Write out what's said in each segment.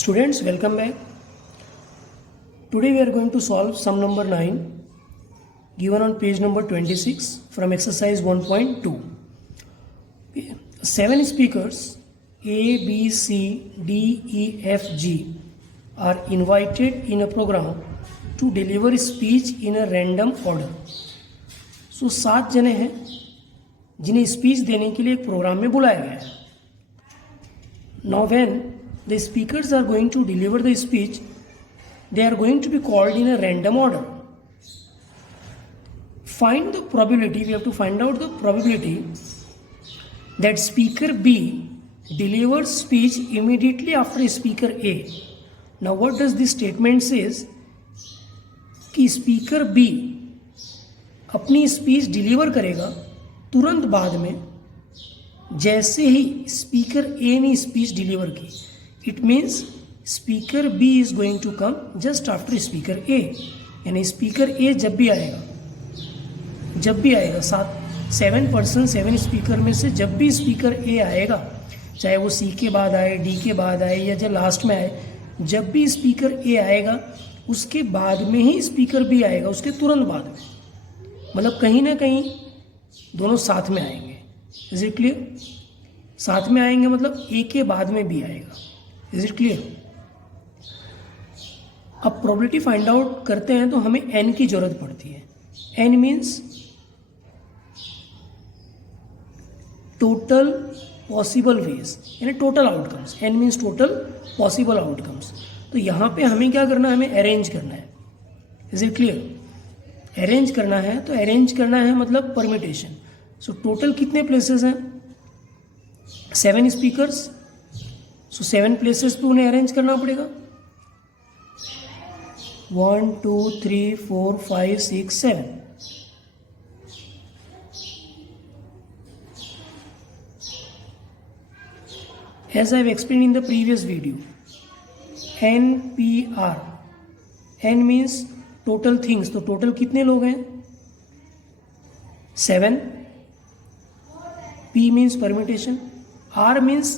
Students, welcome back. Today we are going to solve sum number 9 given on page number 26 from exercise 1.2. 7 speakers A, B, C, D, E, F, G are invited in a program to deliver speech in a random order. So 7 जने हैं जिन्हें speech देने के लिए एक programme में बुलाया गया है. Now when the speakers are going to deliver the speech, they are going to be called in a random order. Find the probability, we have to find out the probability that speaker B delivers speech immediately after speaker A. Now what does this statement says? कि speaker B अपनी speech deliver करेगा तुरंत बाद में जैसे ही speaker A ने speech deliver की. It means speaker B is going to come just after speaker A. यानी स्पीकर ए जब भी आएगा 7 स्पीकर में से जब भी स्पीकर ए आएगा, चाहे वो सी के बाद आए, डी के बाद आए या जब लास्ट में आए, जब भी स्पीकर ए आएगा उसके बाद में ही स्पीकर बी आएगा, उसके तुरंत बाद में. मतलब कहीं ना कहीं दोनों साथ में आएंगे. Is it clear? साथ में आएंगे मतलब ए के बाद में बी आएगा. Is it clear? अब प्रोबेबिलिटी फाइंड आउट करते हैं तो हमें एन की जरूरत पड़ती है. N means total possible ways, यानी total outcomes. N means total possible outcomes. तो यहाँ पे हमें क्या करना है? हमें अरेंज करना है. Is it clear? अरेंज करना है तो अरेंज करना है मतलब परमिटेशन. सो टोटल कितने प्लेसेस हैं? 7 स्पीकर्स. सो 7 प्लेसेस पे उन्हें अरेंज करना पड़ेगा. 1 2 3 4 5 6 7. As I have explained in the previous video, NPR. N means total things. तो टोटल कितने लोग हैं? 7. P means permutation. R means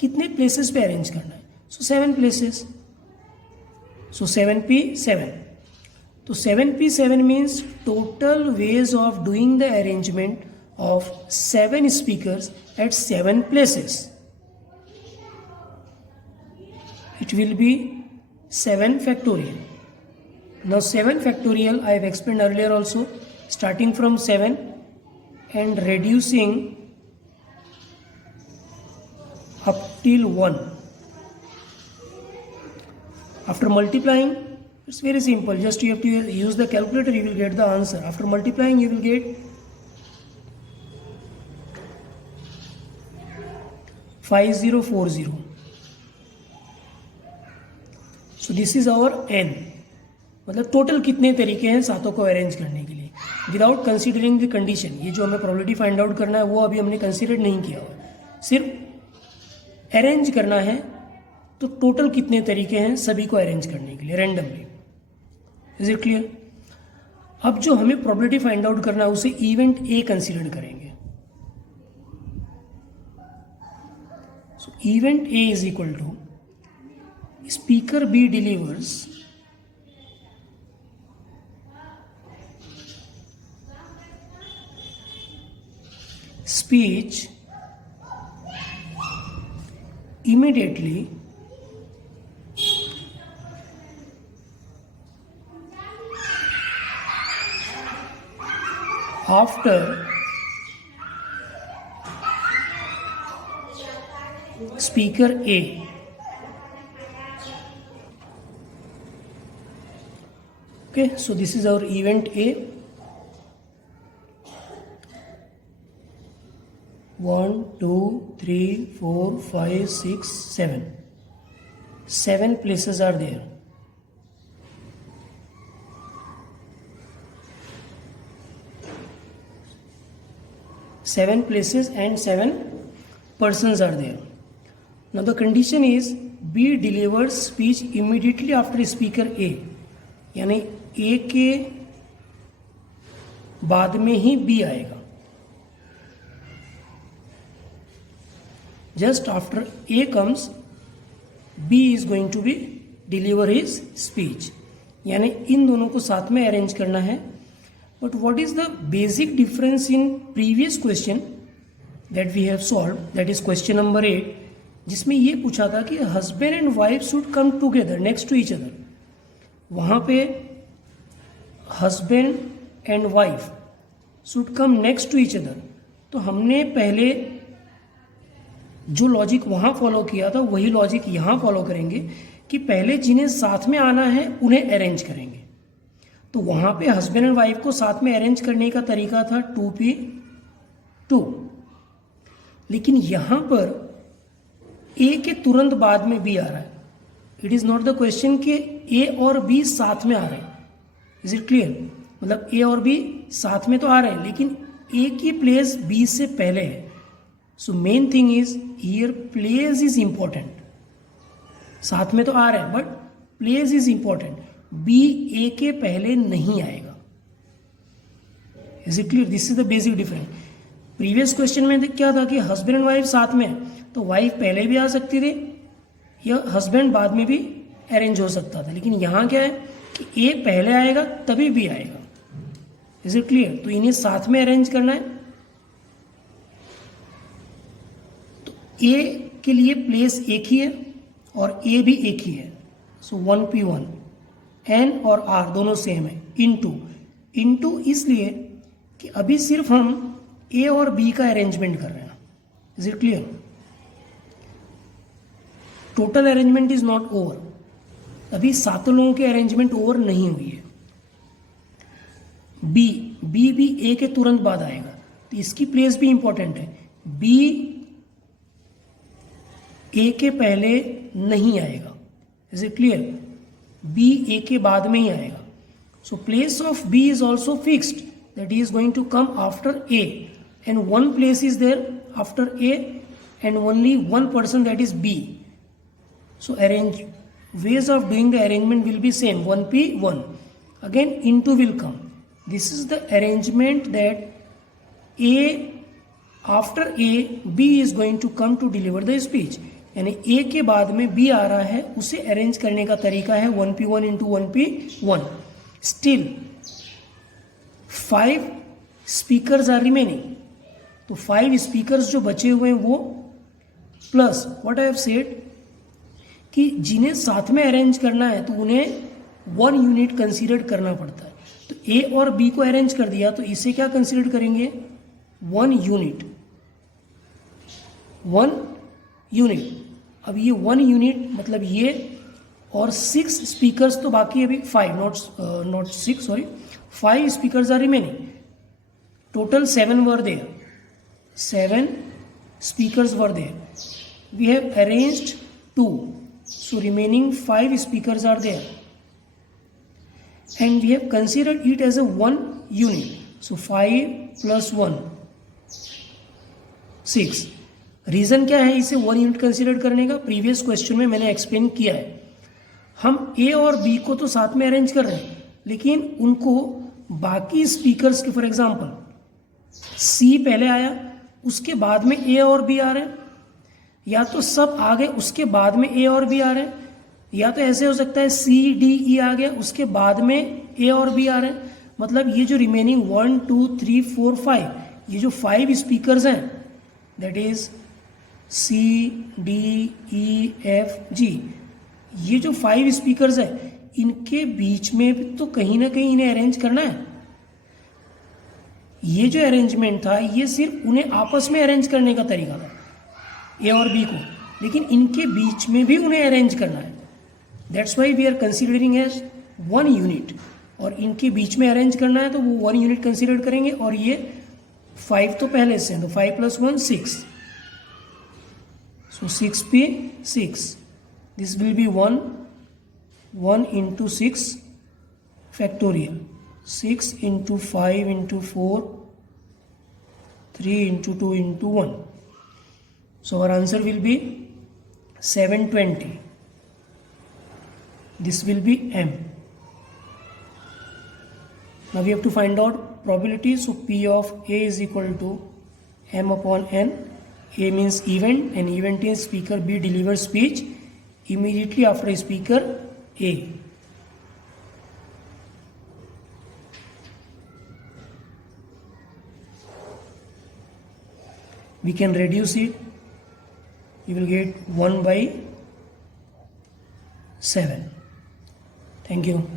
कितने प्लेसेस पे अरेंज करना है. So 7 places. So 7P 7. तो 7P 7 means total ways of doing the arrangement of 7 speakers at 7 places. It will be 7 factorial. Now 7 factorial I have explained earlier also, starting from 7 and reducing up till 1. After multiplying, it's very simple. Just you have to use the calculator, you will get the answer. After multiplying, you will get 5040. So this is our n. मतलब total कितने तरीके हैं सातों को arrange करने के लिए without considering the condition. ये जो हमें प्रोबेबिलिटी फाइंड आउट करना है वो अभी हमने कंसीडर नहीं किया हुआ, सिर्फ अरेंज करना है. तो टोटल कितने तरीके हैं सभी को अरेंज करने के लिए रैंडमली. Is it clear? अब जो हमें प्रोबेबिलिटी फाइंड आउट करना है उसे इवेंट ए कंसीडर करेंगे. So event A is equal to speaker B delivers speech immediately after speaker A. Okay, so this is our event A. 1 2 3 4 5 6 7. 7 places are there. Seven places and 7 persons are there. Now the condition is B delivers speech immediately after speaker A. यानी ए के बाद में ही B आएगा. Just after A comes, B is going to be deliver his speech. यानी इन दोनों को साथ में अरेंज करना है. But what is the basic difference in previous question that we have solve, that is question number 8, जिसमें ये पूछा था कि husband and wife should come together next to each other. वहाँ पे husband and wife should come next to each other. तो हमने पहले जो लॉजिक वहाँ फॉलो किया था वही लॉजिक यहाँ फॉलो करेंगे कि पहले जिन्हें साथ में आना है उन्हें अरेंज करेंगे. तो वहाँ पे हस्बैंड एंड वाइफ को साथ में अरेंज करने का तरीका था 2p2. लेकिन यहाँ पर ए के तुरंत बाद में बी आ रहा है. It is not the question कि ए और बी साथ में आ रहे हैं. Is it clear? मतलब ए और बी साथ में तो आ रहे हैं लेकिन ए की प्लेस बी से पहले है. So main thing is here place is important. साथ में तो आ रहे हैं but place is important. B A के पहले नहीं आएगा. Is it clear? This is the basic difference. Previous question में क्या था कि हस्बैंड एंड वाइफ साथ में है तो वाइफ पहले भी आ सकती थी या हस्बैंड बाद में भी अरेंज हो सकता था. लेकिन यहाँ क्या है कि ए पहले आएगा तभी बी आएगा. Is it clear? तो इन्हें साथ में अरेंज करना है. तो ए के लिए प्लेस एक ही है और ए भी एक ही है. सो 1p1. एन और आर दोनों सेम है. इनटू इसलिए कि अभी सिर्फ हम ए और बी का अरेंजमेंट कर रहे हैं. Is it clear? Total arrangement is not over. अभी सातों लोगों के अरेंजमेंट ओवर नहीं हुई है. बी भी ए के तुरंत बाद आएगा तो इसकी प्लेस भी इंपॉर्टेंट है. बी ए के पहले नहीं आएगा. Is it clear? B A के बाद में ही आएगा. So place of B is also fixed that he is going to come after A and one place is there after A and only one person that is B. So arrange ways of doing the arrangement will be same. 1p1 again into will come. This is the arrangement that a after a b is going to come to deliver the speech. यानी a के बाद में b आ रहा है उसे arrange करने का तरीका है 1p1 into 1p1. Still 5 speakers are remaining. तो 5 speakers जो बचे हुए हैं वो plus what I have said कि जिन्हें साथ में अरेंज करना है तो उन्हें 1 यूनिट कंसीडर करना पड़ता है. तो ए और बी को अरेंज कर दिया तो इसे क्या कंसीडर करेंगे? 1 यूनिट. 1 यूनिट. अब ये 1 यूनिट मतलब ये और 6 स्पीकर्स तो बाकी अभी 5 not 6 sorry 5 speakers are remaining. Total 7 were there. 7 speakers were there. We have arranged 2. So remaining 5 speakers are there and we have considered it as a 1 unit. So 5 plus 1 6. Reason क्या है इसे 1 unit consider करने का? Previous question में मैंने explain किया है. हम ए और बी को तो साथ में अरेंज कर रहे हैं लेकिन उनको बाकी स्पीकर्स के फॉर एग्जांपल सी पहले आया उसके बाद में ए और बी आ रहे हैं या तो सब आ गए उसके बाद में ए और बी आ रहे हैं या तो ऐसे हो सकता है सी डी ई आ गया उसके बाद में ए और बी आ रहे हैं. मतलब ये जो रिमेनिंग 1 2 3 4 5 ये जो 5 स्पीकर्स हैं that is C D E F G ये जो 5 स्पीकर्स हैं इनके बीच में भी तो कहीं ना कहीं इन्हें अरेंज करना है. ये जो अरेंजमेंट था ये सिर्फ उन्हें आपस में अरेंज करने का तरीका था ए और बी को, लेकिन इनके बीच में भी उन्हें अरेंज करना है. That's why we are considering as 1 unit. और इनके बीच में अरेंज करना है तो वो 1 यूनिट कंसिडर करेंगे और ये 5 तो पहले से हैं तो 5 + 1 6. सो 6p6. This will be 1 into 6 factorial. 6 into 5 into 4 3 into 2 into 1. So our answer will be 720. This will be M. Now we have to find out probability. So P of A is equal to M upon N. A means event and event is speaker B delivers speech. immediately after speaker A. We can reduce it. You will get 1/7. Thank you.